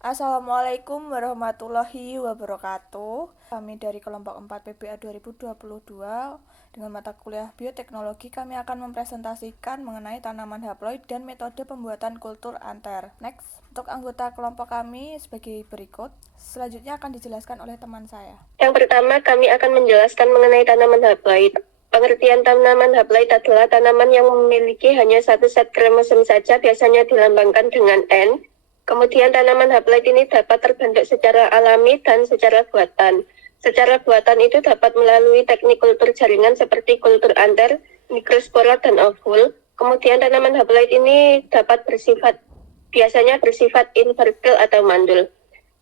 Assalamualaikum warahmatullahi wabarakatuh. Kami dari kelompok 4 PBA 2022 dengan mata kuliah bioteknologi kami akan mempresentasikan mengenai tanaman haploid dan metode pembuatan kultur anter. Next, untuk anggota kelompok kami sebagai berikut. Selanjutnya akan dijelaskan oleh teman saya. Yang pertama, kami akan menjelaskan mengenai tanaman haploid. Pengertian tanaman haploid adalah tanaman yang memiliki hanya satu set kromosom saja, biasanya dilambangkan dengan N. Kemudian tanaman haploid ini dapat terbentuk secara alami dan secara buatan. Secara buatan itu dapat melalui teknik kultur jaringan seperti kultur anter, mikrospora, dan ovul. Kemudian tanaman haploid ini dapat biasanya bersifat infertil atau mandul.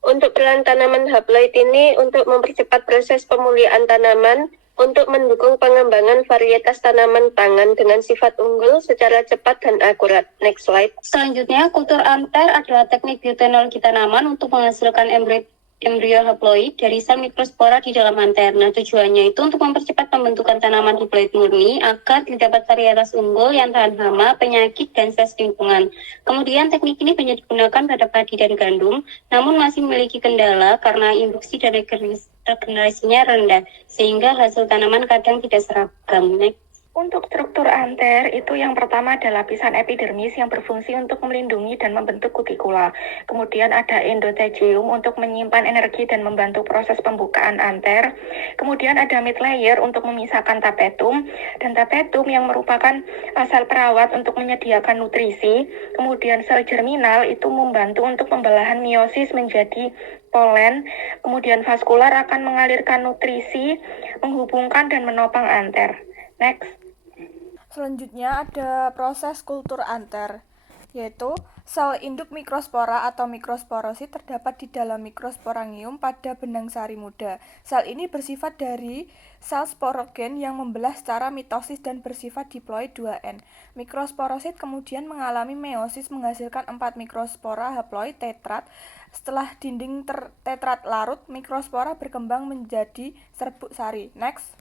Untuk peran tanaman haploid ini untuk mempercepat proses pemulihan tanaman, untuk mendukung pengembangan varietas tanaman pangan dengan sifat unggul secara cepat dan akurat. Next slide. Selanjutnya, kultur anter adalah teknik bioteknologi tanaman untuk menghasilkan embrio haploid dari sel mikrospora di dalam anter. Nah, tujuannya itu untuk mempercepat pembentukan tanaman haploid murni agar didapat varietas unggul yang tahan hama, penyakit, dan stres lingkungan. Kemudian teknik ini banyak digunakan pada padi dan gandum, namun masih memiliki kendala karena induksi dan regenerasinya rendah, sehingga hasil tanaman kadang tidak seragam. Next. Untuk struktur anter, itu yang pertama adalah lapisan epidermis yang berfungsi untuk melindungi dan membentuk kutikula. Kemudian ada endothelium untuk menyimpan energi dan membantu proses pembukaan anter. Kemudian ada mid layer untuk memisahkan tapetum, dan tapetum yang merupakan sel perawat untuk menyediakan nutrisi. Kemudian sel germinal itu membantu untuk pembelahan meiosis menjadi polen. Kemudian vaskular akan mengalirkan nutrisi, menghubungkan dan menopang anter. Next. Selanjutnya ada proses kultur anter, yaitu sel induk mikrospora atau mikrosporosit terdapat di dalam mikrosporangium pada benang sari muda. Sel ini bersifat dari sel sporogen yang membelah secara mitosis dan bersifat diploid 2N. Mikrosporosit kemudian mengalami meiosis menghasilkan 4 mikrospora haploid tetrat. Setelah dinding tetrat larut, mikrospora berkembang menjadi serbuk sari. Next.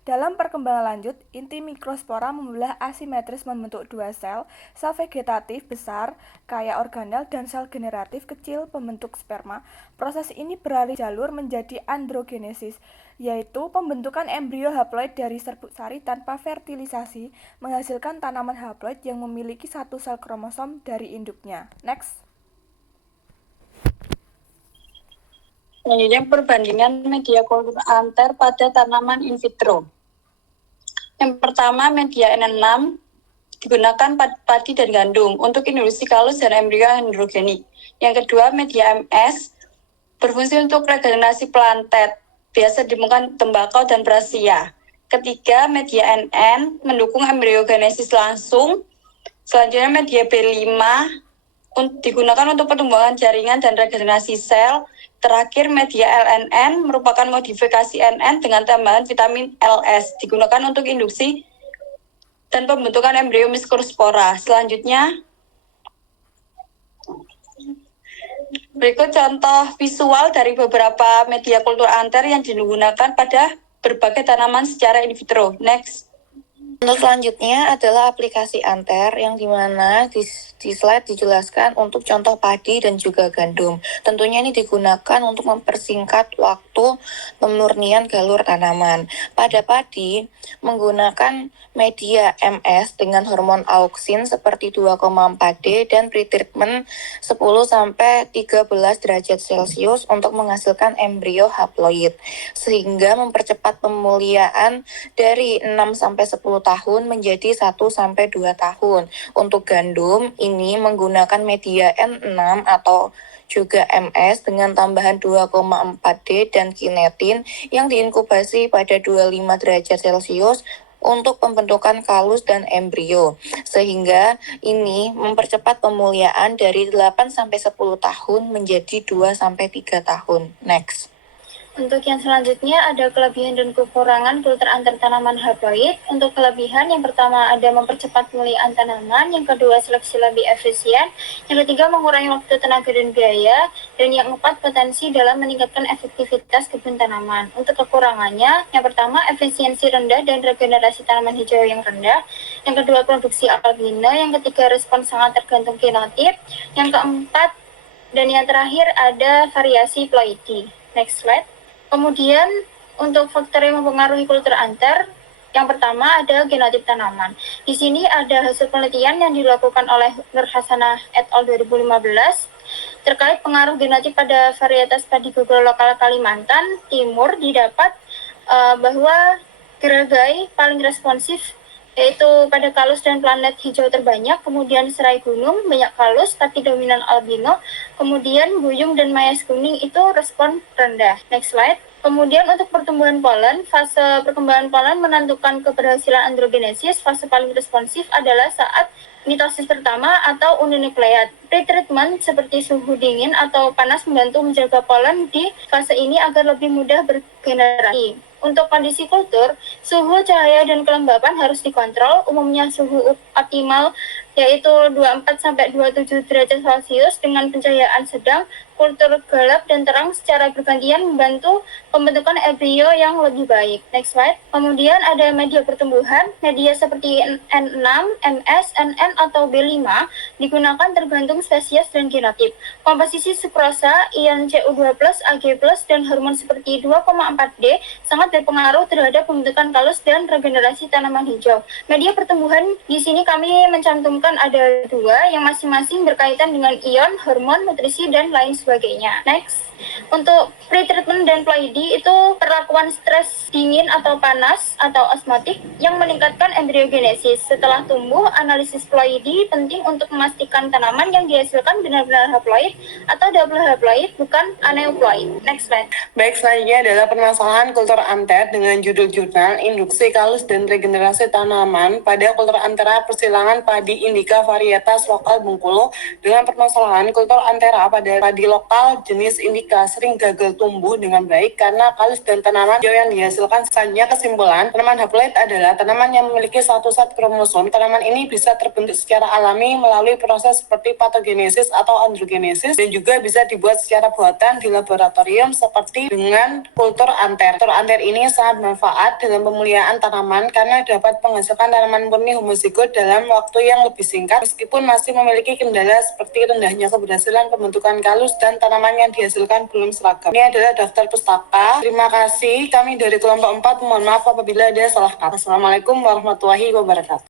Dalam perkembangan lanjut, inti mikrospora membelah asimetris membentuk dua sel vegetatif besar, kaya organel, dan sel generatif kecil pembentuk sperma. Proses ini beralih jalur menjadi androgenesis, yaitu pembentukan embrio haploid dari serbuk sari tanpa fertilisasi, menghasilkan tanaman haploid yang memiliki satu sel kromosom dari induknya. Next. Selanjutnya perbandingan media kultur anter pada tanaman in vitro. Yang pertama, media N6 digunakan pada padi dan gandum untuk induksi kalus dan embrio androgenik. Yang kedua, media MS berfungsi untuk regenerasi plantet, biasa ditemukan tembakau dan brasia. Ketiga, media NN mendukung embriogenesis langsung. Selanjutnya, media B5 digunakan untuk pertumbuhan jaringan dan regenerasi sel. Terakhir, media LNN merupakan modifikasi NN dengan tambahan vitamin LS, digunakan untuk induksi dan pembentukan embrio mikrospora. Selanjutnya, berikut contoh visual dari beberapa media kultur anter yang digunakan pada berbagai tanaman secara in vitro. Next. Untuk selanjutnya adalah aplikasi anter yang dimana di slide dijelaskan untuk contoh padi dan juga gandum. Tentunya ini digunakan untuk mempersingkat waktu pemurnian galur tanaman. Pada padi menggunakan media MS dengan hormon auksin seperti 2,4D dan pretreatment 10-13 derajat Celcius untuk menghasilkan embrio haploid, sehingga mempercepat pemulihan dari 6-10 tahun menjadi 1-2 tahun. Untuk gandum ini menggunakan media N6 atau juga MS dengan tambahan 2,4D dan kinetin yang diinkubasi pada 25 derajat Celcius untuk pembentukan kalus dan embrio, sehingga ini mempercepat pemulihan dari 8-10 tahun menjadi 2-3 tahun. Next. Untuk yang selanjutnya ada kelebihan dan kekurangan kultur antar tanaman haploid. Untuk kelebihan yang pertama ada mempercepat pemulihan tanaman, yang kedua seleksi lebih efisien, yang ketiga mengurangi waktu, tenaga, dan biaya, dan yang keempat potensi dalam meningkatkan efektivitas kebun tanaman. Untuk kekurangannya, yang pertama efisiensi rendah dan regenerasi tanaman hijau yang rendah, yang kedua produksi albino, yang ketiga respons sangat tergantung genotip, yang keempat dan yang terakhir ada variasi ploidi. Next slide. Kemudian untuk faktor yang mempengaruhi kultur antar, yang pertama ada genotip tanaman. Di sini ada hasil penelitian yang dilakukan oleh Nur Hasanah et al. 2015 terkait pengaruh genotip pada varietas padi gogol lokal Kalimantan Timur. Didapat bahwa geragai paling responsif yaitu pada kalus dan planet hijau terbanyak, kemudian serai gunung banyak kalus tapi dominan albino, kemudian buyung dan mayas kuning itu respon rendah. Next slide. Kemudian untuk pertumbuhan polen, fase perkembangan polen menentukan keberhasilan androgenesis. Fase paling responsif adalah saat mitosis pertama atau ununukleat. Pretreatment seperti suhu dingin atau panas membantu menjaga polen di fase ini agar lebih mudah bergenerasi. Untuk kondisi kultur, suhu, cahaya, dan kelembapan harus dikontrol. Umumnya suhu optimal yaitu 24-27 derajat Celcius dengan pencahayaan sedang. Kultur gelap dan terang secara bergantian membantu pembentukan embrio yang lebih baik. Next slide. Kemudian ada media pertumbuhan. Media seperti N6, MS, NN, atau B5 digunakan tergantung spesies dan genotip. Komposisi sukrosa, ion Cu2+, Ag+, dan hormon seperti 2,4-D sangat berpengaruh terhadap pembentukan kalus dan regenerasi tanaman hijau. Media pertumbuhan di sini kami mencantumkan ada 2 yang masing-masing berkaitan dengan ion, hormon, nutrisi, dan lain sebagainya. Next. Untuk pretreatment dan ploidi itu perlakuan stres dingin atau panas atau osmotik yang meningkatkan embryogenesis. Setelah tumbuh, analisis ploidi penting untuk memastikan tanaman yang dihasilkan benar-benar haploid atau double haploid, bukan aneuploid. Next slide. Baik, selanjutnya adalah permasalahan kultur anter dengan judul jurnal Induksi Kalus dan Regenerasi Tanaman pada Kultur Antera Persilangan Padi Indika Varietas Lokal Bengkulu dengan permasalahan kultur antera pada padi lokal jenis indika sering gagal tumbuh dengan baik karena kalus dan tanaman hijau yang dihasilkan. Selanjutnya kesimpulan, tanaman haploid adalah tanaman yang memiliki satu set kromosom. Tanaman ini bisa terbentuk secara alami melalui proses seperti patogenesis atau androgenesis dan juga bisa dibuat secara buatan di laboratorium seperti dengan kultur anter. Kultur anter ini sangat bermanfaat dalam pemulihan tanaman karena dapat menghasilkan tanaman murni homozigot dalam waktu yang lebih singkat meskipun masih memiliki kendala seperti rendahnya keberhasilan pembentukan kalus dan tanaman yang dihasilkan belum seragam. Ini adalah daftar pustaka. Terima kasih. Kami dari kelompok 4 mohon maaf apabila ada salah kata. Assalamualaikum warahmatullahi wabarakatuh.